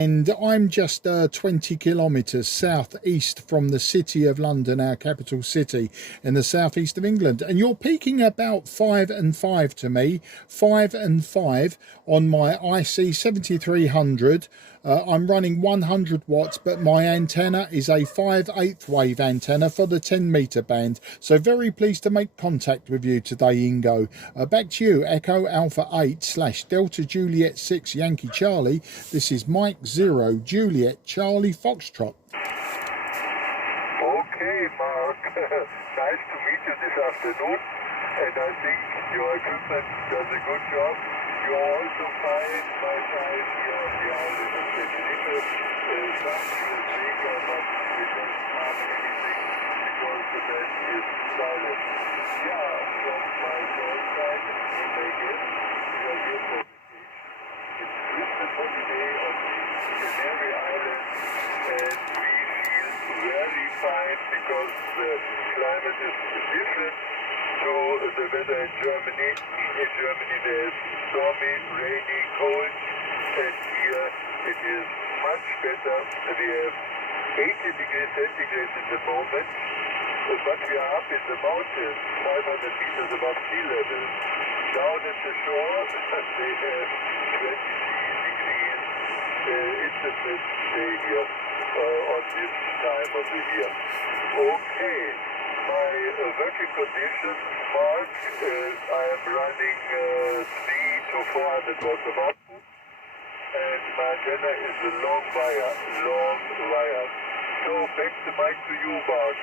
And I'm just 20 kilometres southeast from the city of London, our capital city in the southeast of England. And you're peaking about 5 and 5 to me, 5 and 5 on my IC-7300. I'm running 100 watts, but my antenna is a 5/8 wave antenna for the 10-metre band. So very pleased to make contact with you today, Ingo. Back to you, Echo Alpha 8/Delta Juliet 6 Yankee Charlie. This is Mike 0 Juliet Charlie Foxtrot. Okay, Mark. Nice to meet you this afternoon. And I think your equipment does a good job. You are also fine by side here on the island of Tenerife. Some will think but we don't have anything because the band is silent. Yeah, from my short side, you may guess, we are here for vacation. It's Christmas holiday on the Canary Islands, and we feel very fine because the climate is different to the weather in Germany. In Germany there is stormy, rainy, cold, and here it is much better. We have 80 degrees centigrade in the moment, but we are up in the mountains, 500 meters above sea level. Down at the shore, they have 23 degrees. It's a pleasant day here on this time of the year. Okay, my working conditions, Mark, I am running 3 to 400 watts of output, and my antenna is a long wire. So back the mic to you, Mark.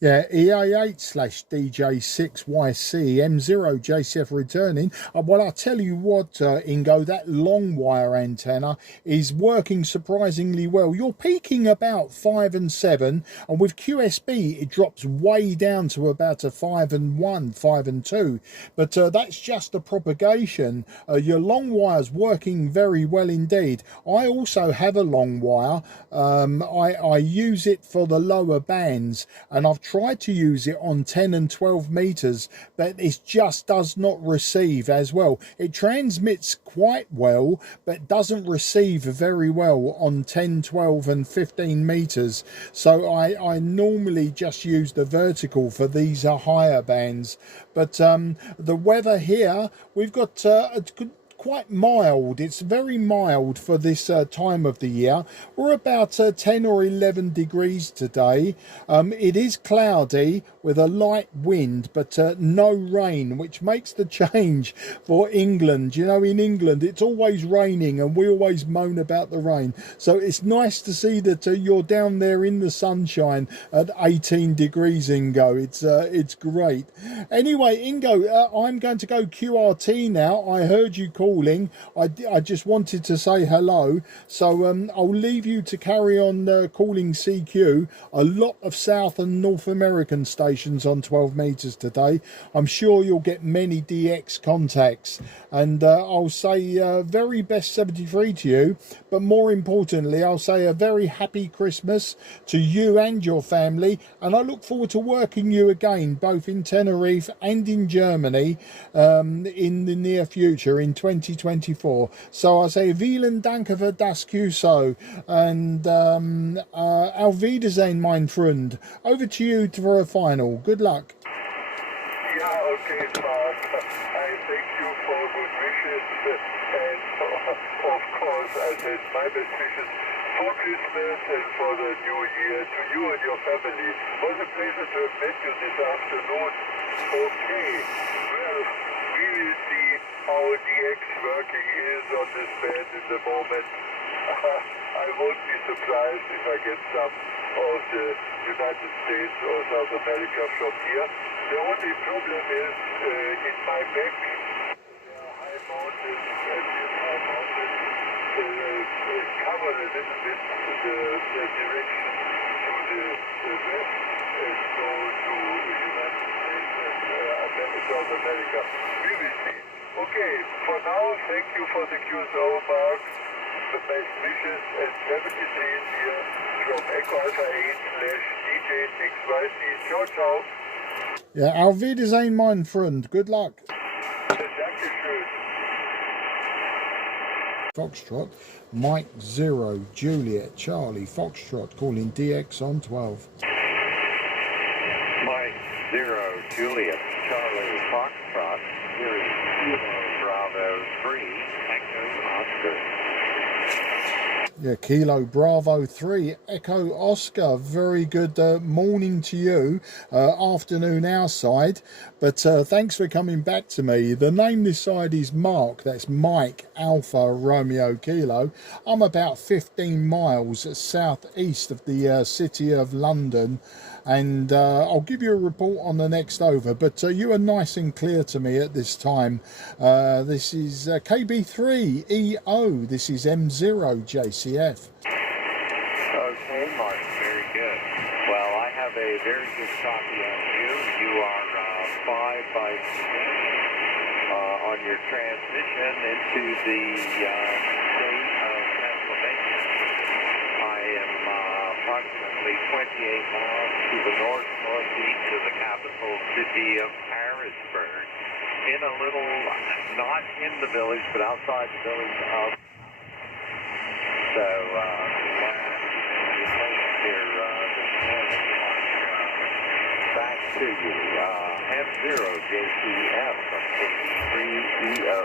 Yeah, EA8/DJ6YC M0 JCF returning. Well, I'll tell you what, Ingo, that long wire antenna is working surprisingly well. You're peaking about 5 and 7, and with QSB it drops way down to about a 5 and 1, 5 and 2. But that's just the propagation. Your long wire's working very well indeed. I also have a long wire. I use it for the lower bands, and I've tried to use it on 10 and 12 meters, but it just does not receive as well. It transmits quite well, but doesn't receive very well on 10, 12 and 15 meters. So I normally just use the vertical for these higher bands. But the weather here, we've got a good, quite mild. It's very mild for this time of the year. We're about 10 or 11 degrees today. It is cloudy with a light wind, but no rain, which makes the change for England. You know, in England it's always raining and we always moan about the rain, so it's nice to see that you're down there in the sunshine at 18 degrees, Ingo. It's great. Anyway, Ingo, I'm going to go QRT now. I heard you calling. I just wanted to say hello, so I'll leave you to carry on calling CQ. A lot of South and North American stations on 12 meters today. I'm sure you'll get many DX contacts, and I'll say very best 73 to you, but more importantly I'll say a very happy Christmas to you and your family, and I look forward to working you again both in Tenerife and in Germany in the near future in 2024. So I say vielen Dank für das QSO, and auf Wiedersehen, mein Freund. Over to you for a final. Good luck. Yeah, okay, Mark. I thank you for good wishes, and of course I send my best wishes for Christmas and for the new year to you and your family. It was a pleasure to have met you this afternoon. Okay, well, we will see how DX working is on this band in the moment. I won't be surprised if I get some of the United States or South America from here. The only problem is in my back, there are high mountains, and these high mountains cover a little bit the direction to the west and go to the United States and South America. We will see. Okay, for now, thank you for the QSO, Mark. The best wishes, and 73 is here from Echo Alpha 8/DJ6YC. Ciao, ciao. Ja, auf Wiedersehen, mein Freund. Good luck. Dankeschön. Foxtrot, Mike 0 Juliet Charlie Foxtrot, calling DX on 12. Mike 0 Juliet Charlie Foxtrot, here's Kilo Bravo 3 Echo Oscar. Yeah, Kilo Bravo 3 Echo Oscar. Very good morning to you, afternoon our side, but thanks for coming back to me. The name this side is Mark, that's Mike Alpha Romeo Kilo. I'm about 15 miles southeast of the city of London, and I'll give you a report on the next over, but you are nice and clear to me at this time. This is KB3EO, this is M0 JCF. Okay, Mark, very good. Well, I have a very good copy of you. You are 5 by 6 on your transmission into the state of Pennsylvania. I am approximately 28 miles to the northeast of the capital city of Harrisburg, in a little, not in the village, but outside the village of. So, back to you, M0 JCF from KB3EO.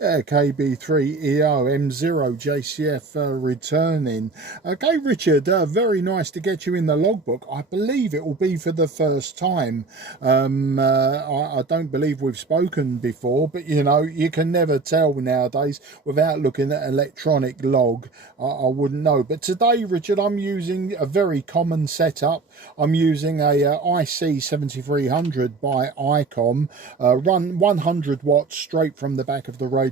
Yeah, KB3EO, M0 JCF returning. Okay, Richard, very nice to get you in the logbook. I believe it will be for the first time. I don't believe we've spoken before, but you know, you can never tell nowadays without looking at electronic log. I wouldn't know. But today, Richard, I'm using a very common setup. I'm using a IC-7300 by ICOM, run 100 watts straight from the back of the radio,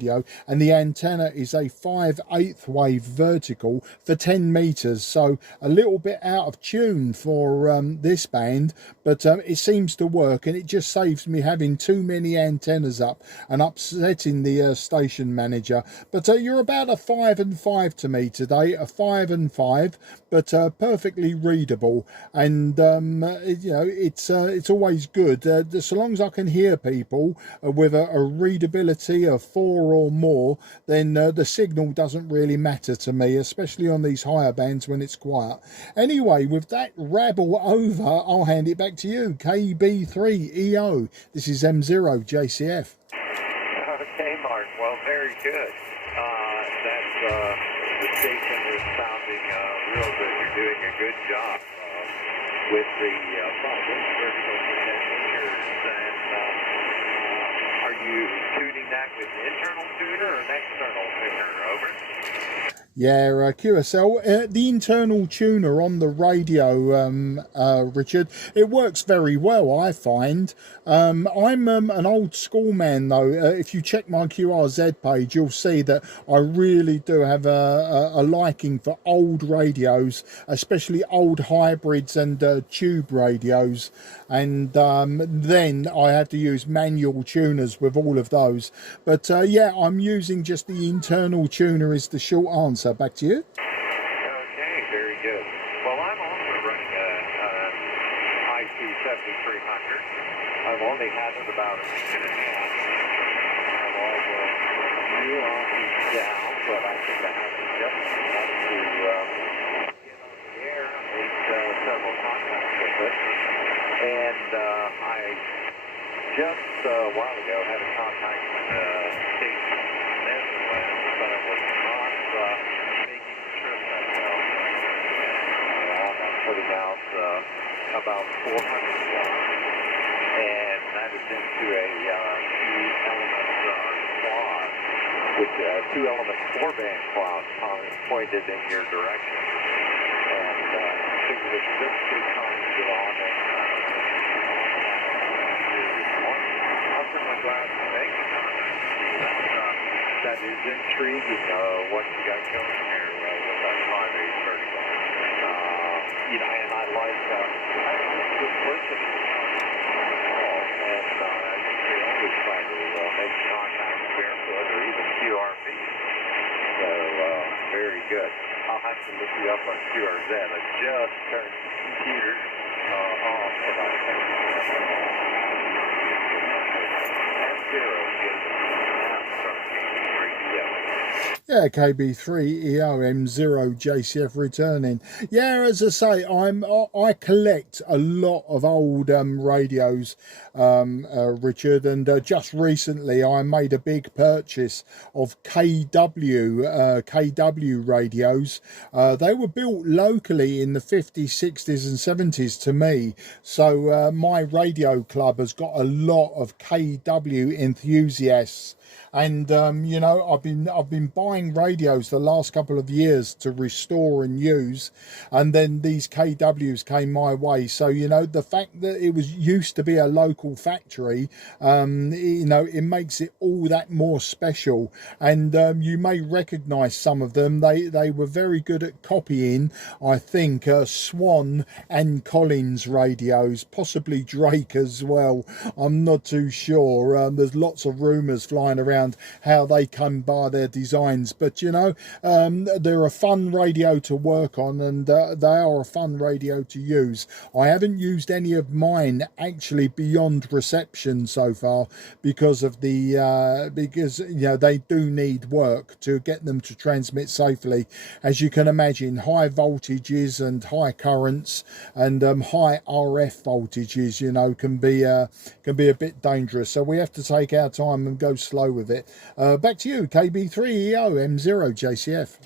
and the antenna is a 5/8 wave vertical for 10 meters, so a little bit out of tune for this band, but it seems to work, and it just saves me having too many antennas up and upsetting the station manager. But you're about a 5 and 5 to me today, a 5 and 5, but perfectly readable, and you know, it's always good so long as I can hear people with a readability of 4 or more, then the signal doesn't really matter to me, especially on these higher bands when it's quiet. Anyway, with that rabble over, I'll hand it back to you. KB3EO, this is M0 JCF. Okay, Mark, well, very good. The station is sounding real good. You're doing a good job with the vertical meters, and are you tuning that with an internal tuner or an external tuner? Over. Yeah, QSL, the internal tuner on the radio, Richard, it works very well, I find. I'm an old school man, though. If you check my QRZ page, you'll see that I really do have a liking for old radios, especially old hybrids and tube radios. And then I have to use manual tuners with all of those. But yeah, I'm using just the internal tuner is the short answer. Back to you. Okay, very good. Well, I'm also running an IC-7300. I've only had it about a week and a half. I've all the nuances down, but I think I have it just enough to get on the air and make several contacts with it. And I just a while ago had a contact with the station in Netherlands, but I was not making the trip that well. I'm putting out about 400 watts, and that is into a two-element quad, with two-element 4-band quad pointed in your direction. And I figured it's just good time to get on and I'm certainly glad to make the contact with you. That is intriguing, what you got going here with that 5/8 vertical. You know, and I like simplicity. And I think they always try to make contact barefoot or even QRV. So, very good. I'll have to look you up on QRZ. I just turned the computer off about 10 minutes ago. M0 is from KQ3EO. Yeah, KB3EOM0JCF returning. Yeah, as I say, I collect a lot of old radios, Richard, and just recently I made a big purchase of KW radios. They were built locally in the 50s, 60s, and 70s to me. So my radio club has got a lot of KW enthusiasts. And you know, I've been buying radios the last couple of years to restore and use, and then these KWs came my way. So you know, the fact that it was used to be a local factory, you know, it makes it all that more special. And you may recognise some of them. They were very good at copying, I think, Swan and Collins radios, possibly Drake as well. I'm not too sure. There's lots of rumours flying around how they come by their designs, but you know, they're a fun radio to work on, and they are a fun radio to use. I haven't used any of mine actually beyond reception so far because of the because you know, they do need work to get them to transmit safely. As you can imagine, high voltages and high currents and high RF voltages, you know, can be a bit dangerous. So we have to take our time and go slow with it. Back to you, KB3EOM0JCF.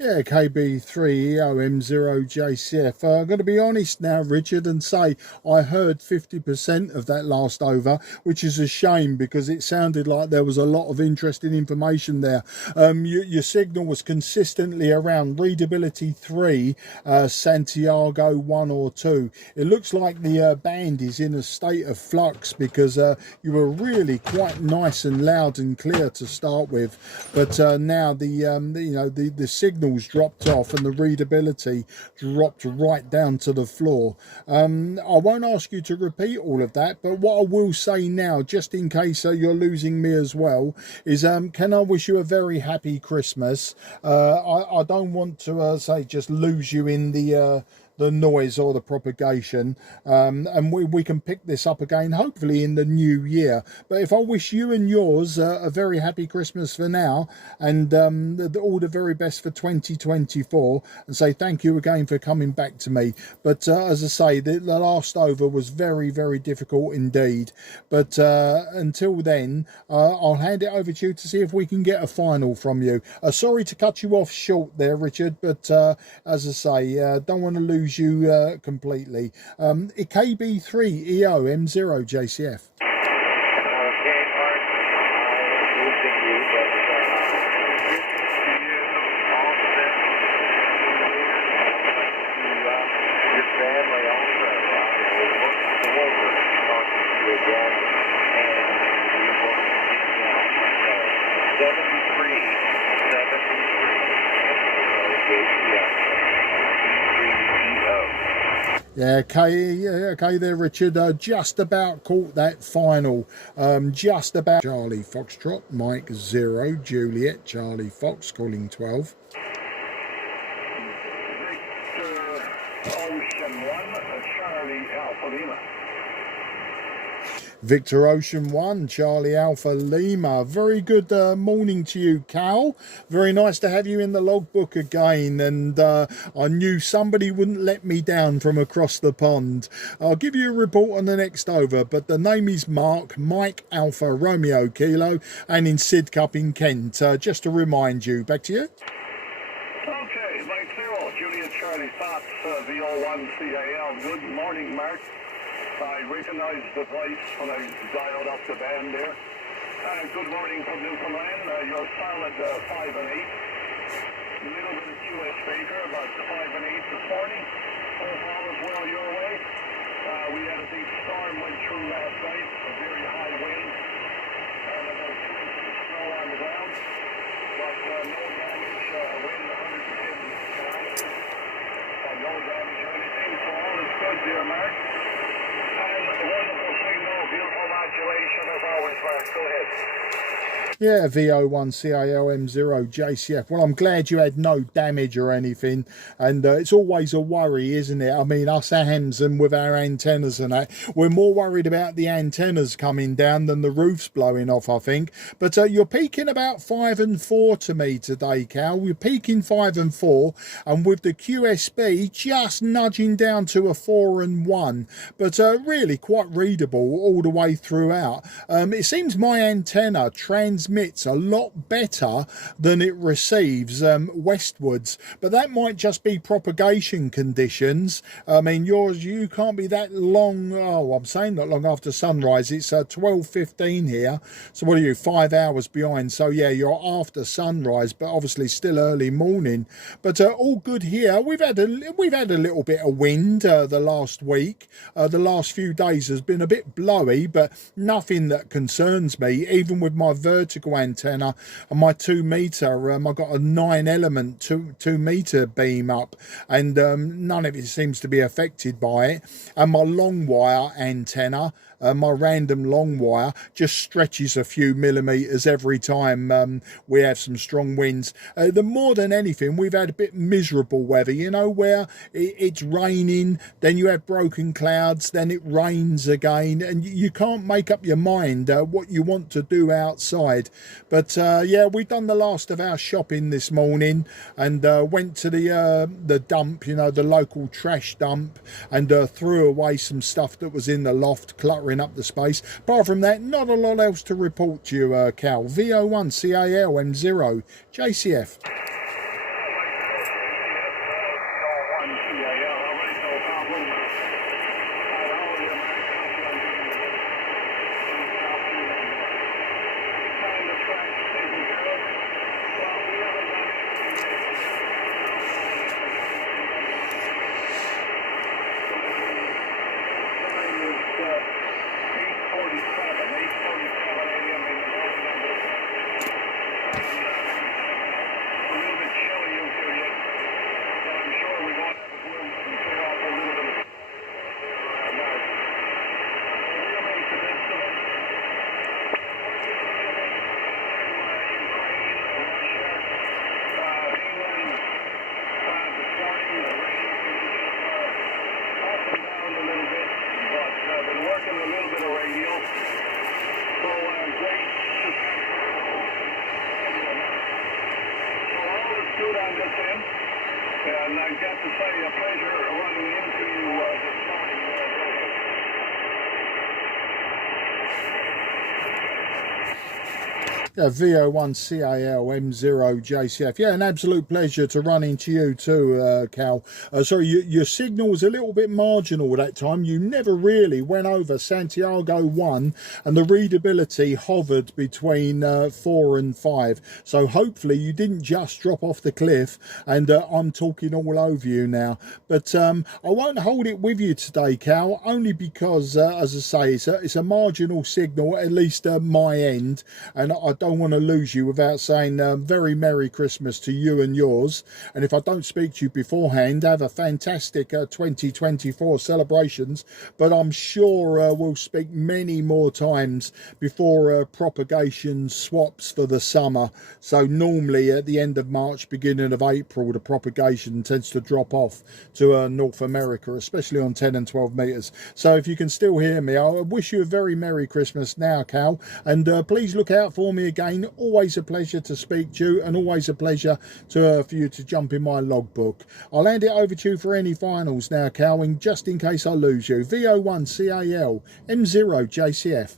Yeah, KB3EOM0JCF. I'm going to be honest now, Richard, and say I heard 50% of that last over, which is a shame because it sounded like there was a lot of interesting information there. Your signal was consistently around readability 3, Santiago 1 or 2. It looks like the band is in a state of flux because you were really quite nice and loud and clear to start with, but now the signals dropped off and the readability dropped right down to the floor. I won't ask you to repeat all of that, but what I will say now, just in case you're losing me as well, is can I wish you a very happy Christmas. I don't want to say just lose you in the noise or the propagation, and we can pick this up again hopefully in the new year. But if I wish you and yours a very happy Christmas for now, and all the very best for 2024, and say thank you again for coming back to me. But as I say, the last over was very, very difficult indeed, but until then I'll hand it over to you to see if we can get a final from you. Sorry to cut you off short there, Richard, but as I say, don't want to lose you completely. KB3EOM0JCF. Yeah, okay, yeah, okay there, Richard. Just about caught that final. Just about. Charlie Foxtrot, Mike 0, Juliet, Charlie Fox, calling 12. Ocean 1, Charlie Alpha Lima. Victor Ocean 1, Charlie Alpha Lima. Very good morning to you, Cal. Very nice to have you in the logbook again. And I knew somebody wouldn't let me down from across the pond. I'll give you a report on the next over, but the name is Mark, Mike Alpha Romeo Kilo, and in Sidcup in Kent. Just to remind you, back to you. Okay, Mike 0, Juliet Charlie Fox, VO1 CAL. Good morning, Mark. I recognized the voice when I dialed up the band there. Good morning from Newfoundland. You're solid 5 and 8. A little bit of QS Baker, about 5 and 8 this morning. Hope all is well your way. We had a big storm went through last night, a very high wind, and about 2 inches of snow on the ground. But no damage, wind 110 kilometers. No damage or anything, so all is good there, Mark. And a wonderful signal, beautiful modulation as always, Mark. Go ahead. Yeah, VO1CALM0 JCF. Well, I'm glad you had no damage or anything. And it's always a worry, isn't it? I mean, us hams and with our antennas and that, we're more worried about the antennas coming down than the roofs blowing off, I think. But you're peaking about 5 and 4 to me today, Cal. We're peaking 5 and 4, and with the QSB just nudging down to a 4 and 1. But really quite readable all the way throughout. It seems my antenna transmits a lot better than it receives westwards, but that might just be propagation conditions. I mean, yours, you can't be that long. Oh, I'm saying not long after sunrise. It's 12:15 here, so what are you, 5 hours behind? So yeah, you're after sunrise, but obviously still early morning. But all good here. We've had a little bit of wind the last week. The last few days has been a bit blowy, but nothing that concerns me. Even with my vertical antenna and my 2 meter, I've got a 9 element 2 meter beam up, and none of it seems to be affected by it. And my long wire antenna, my random long wire, just stretches a few millimeters every time we have some strong winds. The more than anything, we've had a bit miserable weather, you know, where it's raining, then you have broken clouds, then it rains again, and you can't make up your mind what you want to do outside. But yeah, we've done the last of our shopping this morning, and went to the dump, you know, the local trash dump, and threw away some stuff that was in the loft, cluttering up the space. Apart from that, not a lot else to report to you, Cal. VO1CALM0 JCF. And I got to say, a pleasure running into you this morning. VO1CALM0 JCF. Yeah, an absolute pleasure to run into you too, Cal. Sorry, your signal was a little bit marginal that time. You never really went over Santiago 1, and the readability hovered between 4 and 5. So hopefully you didn't just drop off the cliff, and I'm talking all over you now. But I won't hold it with you today, Cal, only because, as I say, it's a marginal signal, at least my end, and I don't want to lose you without saying very Merry Christmas to you and yours. And if I don't speak to you beforehand, have a fantastic 2024 celebrations. But I'm sure we'll speak many more times before propagation swaps for the summer. So normally at the end of March, beginning of April, the propagation tends to drop off to North America, especially on 10 and 12 meters. So if you can still hear me, I wish you a very Merry Christmas now, Cal, and please look out for me again. Always a pleasure to speak to you, and always a pleasure for you to jump in my logbook. I'll hand it over to you for any finals now, Cal, and just in case I lose you. VO1CAL M0JCF.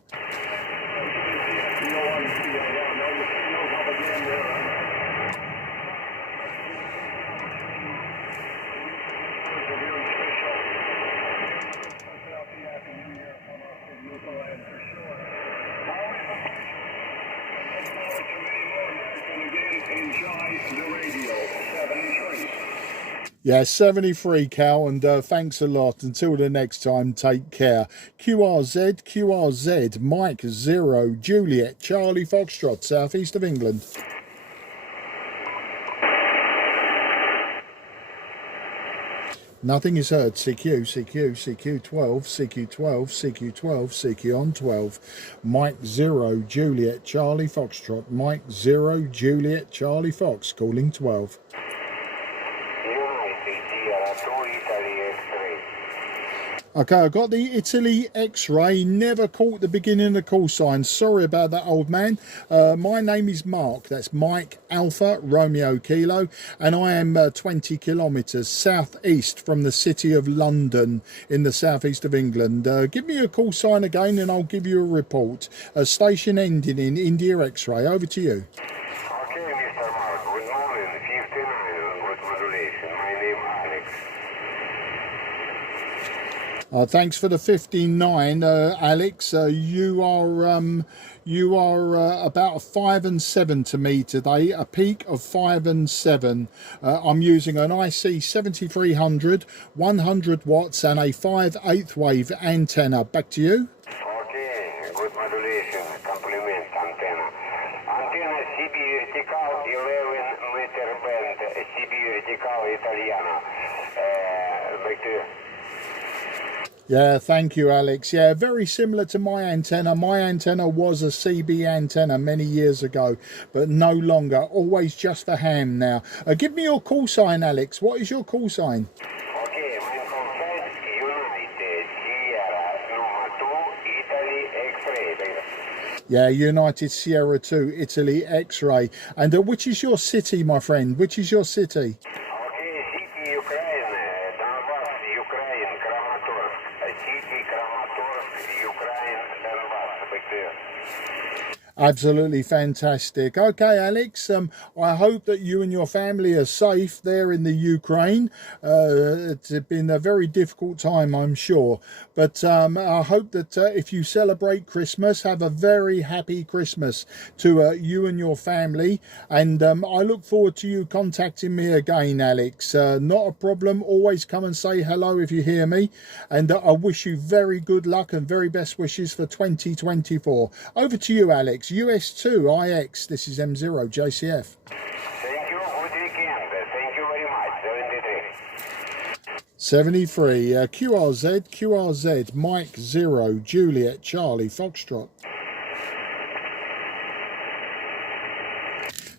Yeah, 73, Cal, and thanks a lot. Until the next time, take care. QRZ, Mike 0, Juliet, Charlie Foxtrot, southeast of England. Nothing is heard. CQ 12, CQ 12, CQ 12, CQ on 12. Mike 0, Juliet, Charlie Foxtrot, Mike 0, Juliet, Charlie Fox, calling 12. Okay, I got the Italy X-ray, never caught the beginning of the call sign. Sorry about that, old man. My name is Mark, that's Mike Alpha Romeo Kilo, and I am 20 kilometres southeast from the city of London in the southeast of England. Give me a call sign again and I'll give you a report. Station ending in India X-ray, over to you. Okay, Mr. Mark, good morning, 59, good modulation, my name Alex. Thanks for the 59, Alex. You are about 5 and 7 to me today, a peak of 5 and 7. I'm using an IC-7300, 100 watts and a 5/8 wave antenna. Back to you. Okay, good modulation, compliment antenna. Antenna CB vertical 11 meter band, CB vertical Italiana. Back to you. Yeah, thank you, Alex. Yeah, very similar to my antenna. My antenna was a CB antenna many years ago, but no longer. Always just for ham now. Give me your call sign, Alex. What is your call sign? Okay, my call sign United Sierra number 2 Italy X-ray. Yeah, United Sierra 2 Italy X-ray. And which is your city, my friend? Which is your city? Absolutely fantastic. Okay, Alex, I hope that you and your family are safe there in the Ukraine. It's been a very difficult time, I'm sure. But I hope that if you celebrate Christmas, have a very happy Christmas to you and your family. And I look forward to you contacting me again, Alex. Not a problem. Always come and say hello if you hear me. And I wish you very good luck and very best wishes for 2024. Over to you, Alex. US2 IX, this is M0 JCF. Thank you, good weekend. Thank you very much. 73, QRZ, Mike 0, Juliet, Charlie, Foxtrot.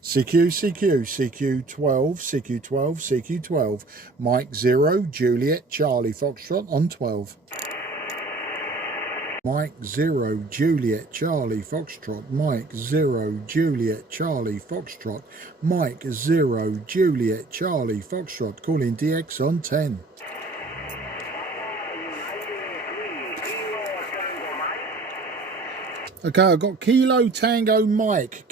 CQ 12, CQ 12, Mike 0, Juliet, Charlie, Foxtrot on 12. Mike 0, Juliet, Charlie, Foxtrot, Mike 0, Juliet, Charlie, Foxtrot, Mike 0, Juliet, Charlie, Foxtrot, calling DX on 10. Okay, I've got Kilo Tango Mike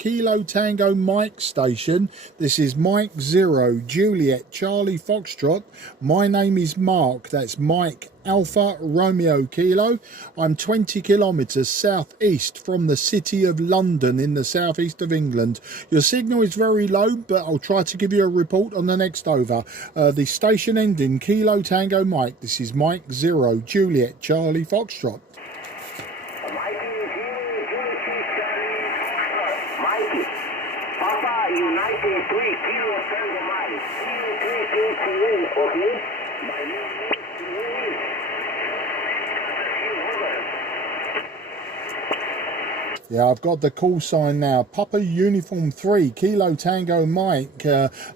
station. This is Mike 0, Juliet, Charlie, Foxtrot. My name is Mark, that's Mike Alpha Romeo Kilo. I'm 20 kilometres southeast from the city of London in the southeast of England. Your signal is very low, but I'll try to give you a report on the next over. The station ending Kilo Tango Mike. This is Mike 0, Juliet, Charlie, Foxtrot. Mike Papa United 3 Kilo Tango Mike. CQ, okay? My name is Louis. Yeah, I've got the call sign now. Papa Uniform 3, Kilo Tango Mike.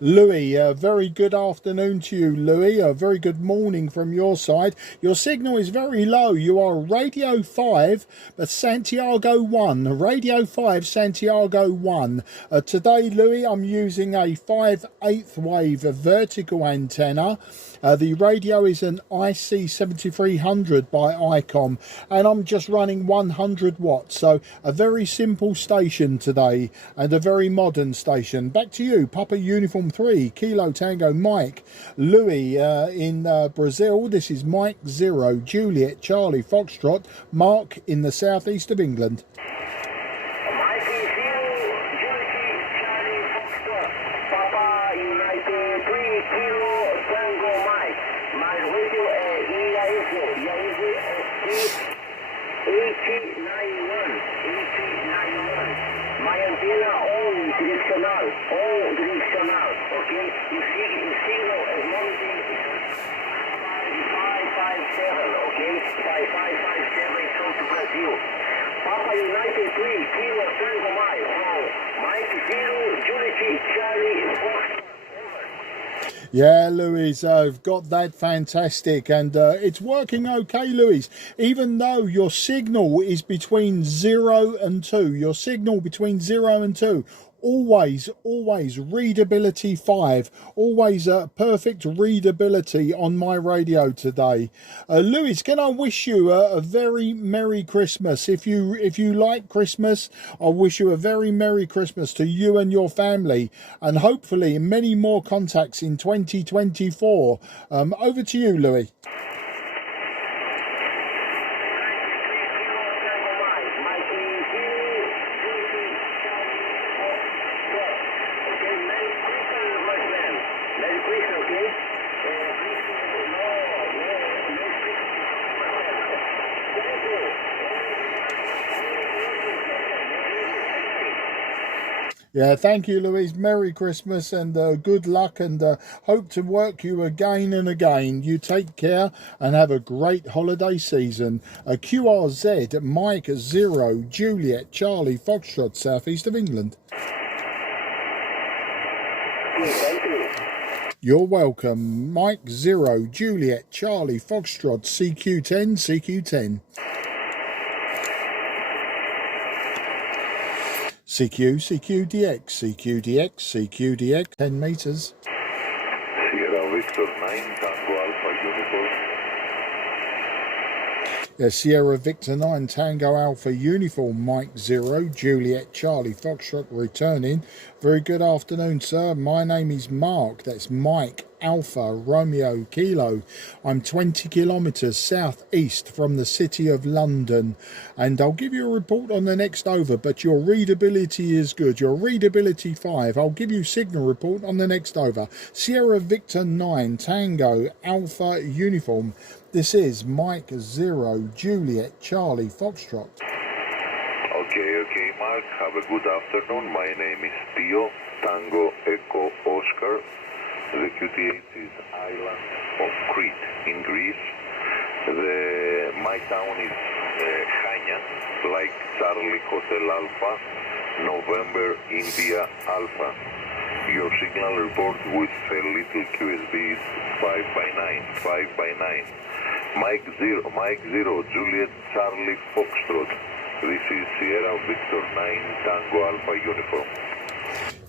Louis, very good afternoon to you, Louis. A very good morning from your side. Your signal is very low. You are Radio 5, but Santiago 1. Radio 5, Santiago 1. Today, Louis, I'm using a 5/8 wave vertical antenna. The radio is an IC-7300 by ICOM, and I'm just running 100 watts. So a very simple station today, and a very modern station. Back to you, Papa Uniform 3, Kilo Tango Mike. Louis in Brazil. This is Mike 0, Juliet Charlie Foxtrot, Mark in the southeast of England. My antenna all directional, okay? You see the signal as monitoring 5557, okay? 5557 from Brazil. Papa United 3, Kilo Tango Mike, Mike 0, Juliet Charlie Fox. Yeah, Louis, I've got that fantastic, and it's working okay, Louis, even though your signal is between 0 and 2. Your signal between 0 and 2. Always readability 5, always perfect readability on my radio today. Louis, can I wish you a very Merry Christmas? If you like Christmas, I wish you a very Merry Christmas to you and your family, and hopefully many more contacts in 2024. Over to you, Louis. Yeah, thank you, Louise. Merry Christmas and good luck, and hope to work you again and again. You take care and have a great holiday season. QRZ, Mike 0, Juliet, Charlie, Foxtrot, southeast of England. You're welcome. Mike 0, Juliet, Charlie, Foxtrot, CQ10, CQ10. CQDX, CQDX, CQDX, 10 meters. Sierra Victor 9, Tango Alpha Uniform. Yeah, Sierra Victor 9, Tango Alpha Uniform, Mike 0, Juliet Charlie Foxtrot returning. Very good afternoon, sir. My name is Mark. That's Mike Alpha Romeo Kilo. I'm 20 kilometres southeast from the city of London, and I'll give you a report on the next over, but your readability is good. Your readability 5. I'll give you signal report on the next over. Sierra Victor 9, Tango Alpha Uniform. This is Mike 0, Juliet Charlie Foxtrot. Okay, Mark. Have a good afternoon. My name is Theo, Tango Echo Oscar. The QTH is island of Crete in Greece. My town is Hania, like Charlie Hotel Alpha, November India Alpha. Your signal report with a little QSB is 5x9. Mike 0, Juliet Charlie Foxtrot. This is Sierra Victor 9, Tango Alpha Uniform.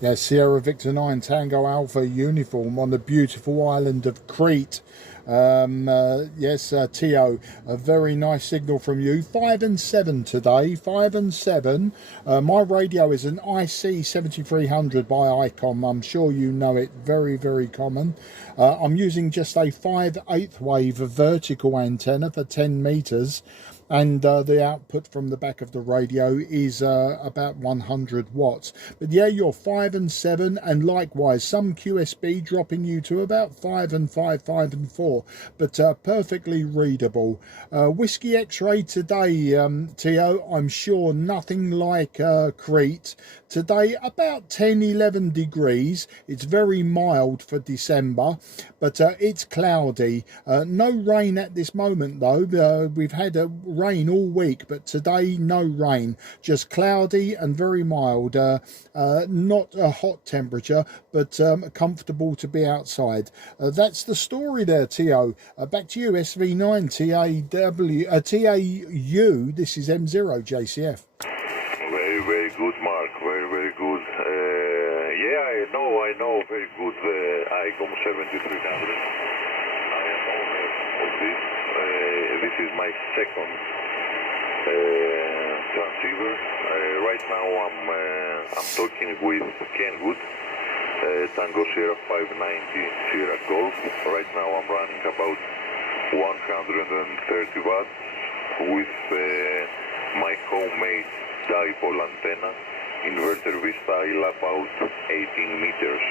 Yeah, Sierra Victor 9, Tango Alpha Uniform on the beautiful island of Crete. Yes, Theo, a very nice signal from you. 5 and 7 today, 5 and 7. My radio is an IC-7300 by ICOM. I'm sure you know it, very, very common. I'm using just a 5/8 wave vertical antenna for 10 meters. and the output from the back of the radio is about 100 watts. But yeah, you're 5 and 7, and likewise some QSB dropping you to about 5 and 5, 5 and 4, but perfectly readable. Whiskey X-ray today, Tio, I'm sure nothing like Crete. Today about 10-11 degrees. It's very mild for December, but it's cloudy. No rain at this moment though. We've had rain all week, but today no rain, just cloudy and very mild. Not a hot temperature, but comfortable to be outside. That's the story there, Tio. Back to you, SV9 TAU. This is M0 JCF. Very, very good, Mark. Very, very good. Yeah, I know very good the IC-7300. I am owner of this. This is my second transceiver. Right now I'm talking with Kenwood, Tango Sierra 590 Sierra Golf. Right now I'm running about 130 watts with my homemade dipole antenna, inverter V-style, about 18 meters.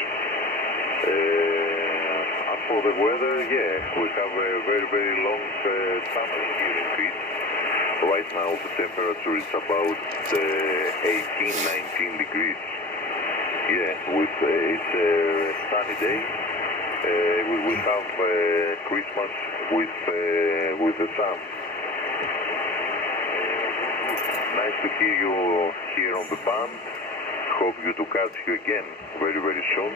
As for the weather, yeah, we have a very, very long summer here in Crete. Right now the temperature is about 18-19 degrees. Yeah, with it's a sunny day. We will have Christmas with the sun. Nice to hear you here on the band. Hope you to catch you again very, very soon.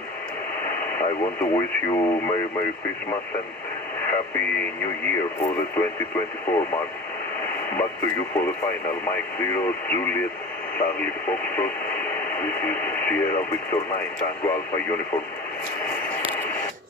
I want to wish you Merry, Merry Christmas and Happy New Year for the 2024, Mark. Back to you for the final. Mike 0, Juliet, Charlie Foxtrot. This is Sierra Victor 9, Tango Alpha Uniform.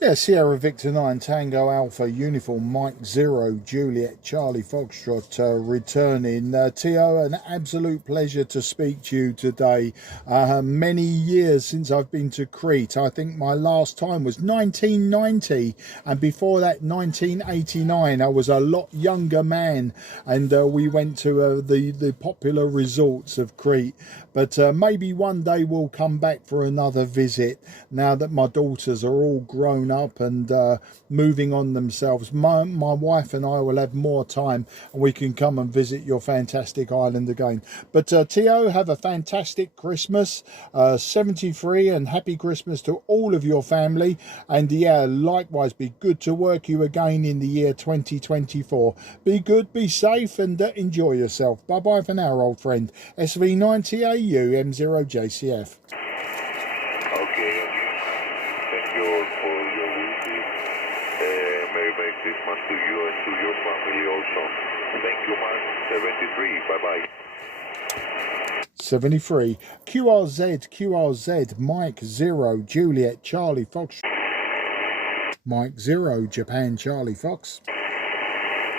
Yeah, Sierra Victor 9 Tango Alpha Uniform, Mike 0 Juliet Charlie Foxtrot returning. Tio, an absolute pleasure to speak to you today. Many years since I've been to Crete. I think my last time was 1990, and before that 1989. I was a lot younger man, and we went to the popular resorts of Crete. But maybe one day we'll come back for another visit now that my daughters are all grown up and moving on themselves. My wife and I will have more time and we can come and visit your fantastic island again. But Tio, have a fantastic Christmas, 73, and happy Christmas to all of your family. And yeah, likewise, be good to work you again in the year 2024. Be good, be safe, and enjoy yourself. Bye bye for now, old friend. SV9TAU M0 JCF. Okay. Thank you all for your wishes. Merry Christmas to you and to your family also. Thank you, Mark. 73. Bye-bye. 73. QRZ, Mike 0, Juliet, Charlie Fox. Mike 0, Japan, Charlie Fox.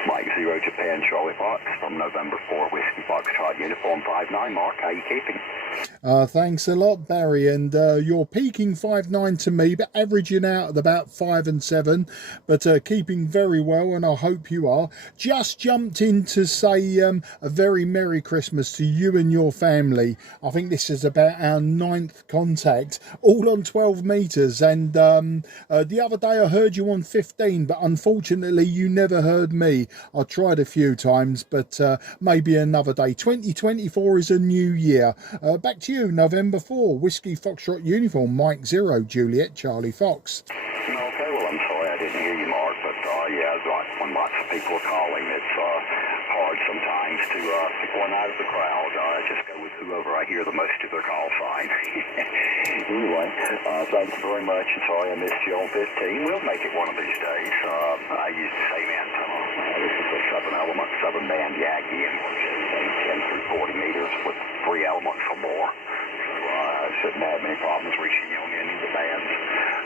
Mike 0, Japan, Charlie Fox, from November 4, Whiskey Foxtrot, Uniform 59. Mark, how you keeping? Thanks a lot, Barry, and you're peaking 5.9 to me, but averaging out at about 5 and 7, but keeping very well, and I hope you are. Just jumped in to say a very Merry Christmas to you and your family. I think this is about our 9th contact, all on 12 metres, and the other day I heard you on 15, but unfortunately you never heard me. I tried a few times, but maybe another day. 2024 is a new year. Back to you, November 4, Whiskey Foxtrot Uniform, Mike 0, Juliet, Charlie Fox. Okay, well, I'm sorry I didn't hear you, Mark, but yeah, when lots of people are calling, it's hard sometimes to pick one out of the crowd. Just go with whoever I hear the most of their call sign. Anyway, thank you very much, and sorry I missed you on 15. We'll make it one of these days. I use the same antenna. This is a 7-element, 7-band Yankee, and we're 10 through 40 meters with 3 elements or more. So I shouldn't have any problems reaching you on any of the bands.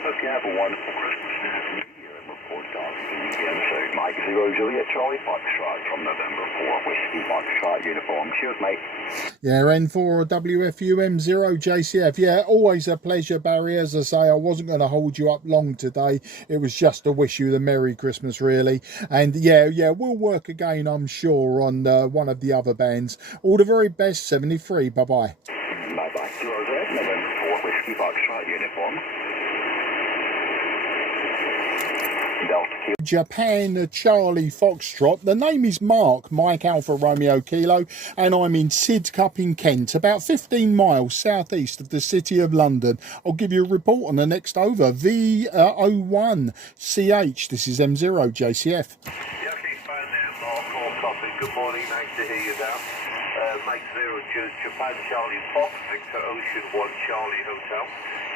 Hope you have a wonderful Christmas and Happy New Year, and look forward to talking to you again soon. Mike 0 Juliet Charlie Foxtrot from November 4 Whiskey Foxtrot uniform. Cheers, mate. Yeah, N4 WFUM0 JCF. Yeah, always a pleasure, Barry. As I say, I wasn't going to hold you up long today. It was just to wish you the Merry Christmas, really. And yeah, we'll work again, I'm sure, on one of the other bands. All the very best, 73. Bye-bye. Bye-bye. 0 November 4 Whiskey Foxtrot uniform. Japan Charlie Foxtrot. The name is Mark, Mike Alpha Romeo Kilo, and I'm in Sidcup in Kent, about 15 miles southeast of the city of London. I'll give you a report on the next over. V01CH. This is M0 JCF. Yeah, okay, fine there, Mark, all copy. Good morning, nice to hear you now. Mike 0 Japan Charlie Fox, Victor Ocean 1 Charlie Hotel.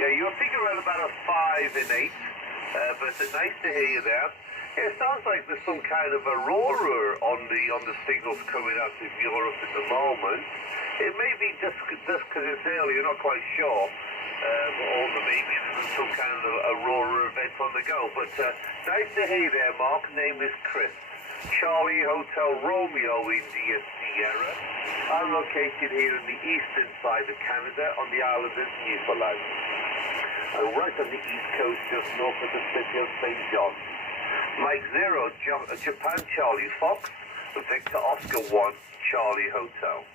Yeah, you were thinking around about a 5 and 8. But it's nice to hear you there. Yeah, it sounds like there's some kind of aurora on the signals coming out of Europe at the moment. It may be just because it's early, you're not quite sure. Or maybe there's some kind of aurora event on the go. But nice to hear you there, Mark. Name is Chris. Charlie Hotel Romeo India Sierra. I'm located here on the eastern side of Canada on the island of Newfoundland. Right on the east coast, just north of the city of St. John. Mike 0, Japan Charlie Fox, Victor Oscar 1, Charlie Hotel.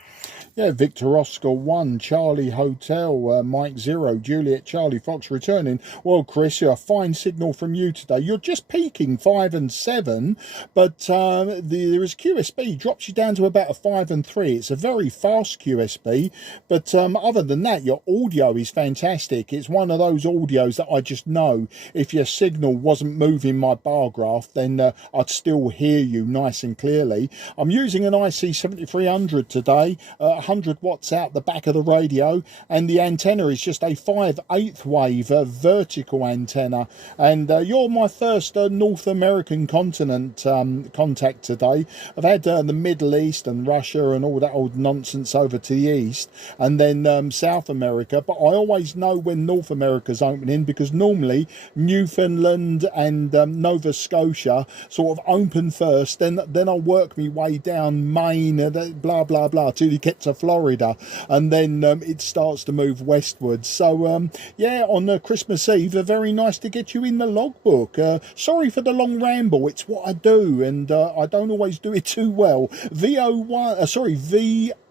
Yeah, Victor Oscar 1, Charlie Hotel, Mike 0, Juliet Charlie Fox returning. Well, Chris, a fine signal from you today. You're just peaking 5 and 7, but there is QSB, drops you down to about a 5 and 3. It's a very fast QSB, but other than that, your audio is fantastic. It's one of those audios that I just know if your signal wasn't moving my bar graph, then I'd still hear you nice and clearly. I'm using an IC-7300 today. 100 watts out the back of the radio, and the antenna is just a 5/8 wave vertical antenna. And you're my first North American continent contact today. I've had the Middle East and Russia and all that old nonsense over to the east, and then South America, but I always know when North America's opening, because normally Newfoundland and Nova Scotia sort of open first, then I'll work me way down Maine, blah blah blah, till you get to Florida, and then it starts to move westwards. So yeah, on Christmas Eve, very nice to get you in the logbook. Sorry for the long ramble, it's what I do, and I don't always do it too well. V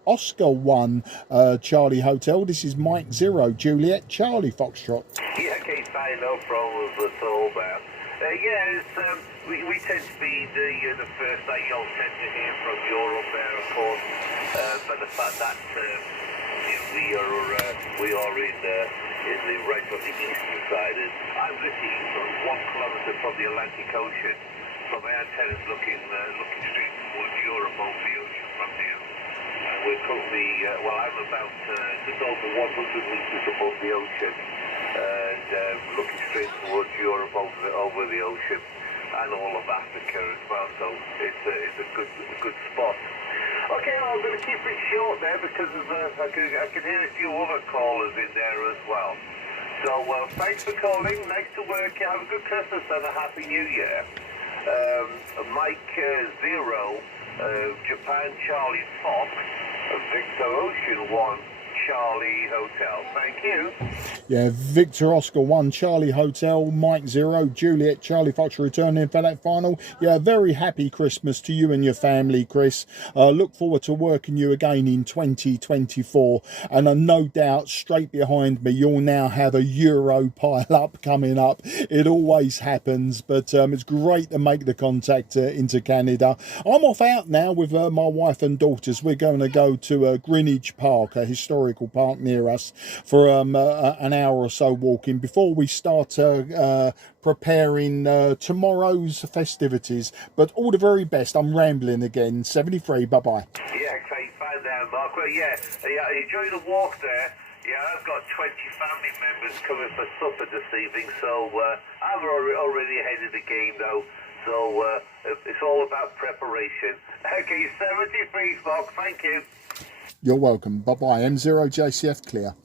Oscar 1 Charlie Hotel. This is Mike 0 Juliet Charlie Foxtrot. Yeah, okay, fine, no problems at all there. Yeah, we tend to be the first that you'll tend to hear from Europe there, of course. But the fact that we are in the right on the eastern side, and I'm literally sort of 1 kilometre from the Atlantic Ocean, so my antenna's looking straight towards Europe over the ocean from here. We're currently, I'm about just over 100 metres above the ocean, and looking straight towards Europe over the ocean, and all of Africa as well. So it's a good spot. Okay, well, I'm going to keep it short there because I can hear a few other callers in there as well. So thanks for calling. Nice to work. Have a good Christmas and a Happy New Year. Mike 0, Japan Charlie Fox, Victor Ocean 1, Charlie Hotel. Thank you. Yeah, Victor Oscar 1 Charlie Hotel, Mike 0 Juliet Charlie Fox returning for that final. Yeah, very happy Christmas to you and your family, Chris. Look forward to working you again in 2024, and no doubt straight behind me you'll now have a Euro pile up coming up. It always happens, but it's great to make the contact into Canada. I'm off out now with my wife and daughters. We're going to go to Greenwich Park, a historical park near us, for an hour or so walking before we start preparing tomorrow's festivities. But all the very best. I'm rambling again. 73. Bye bye. Yeah, okay, fine there, Mark. Well, yeah, enjoy the walk there. Yeah, I've got 20 family members coming for supper this evening, so I'm already ahead of the game though. So it's all about preparation. Okay, 73, Mark. Thank you. You're welcome. Bye bye. M0 JCF clear.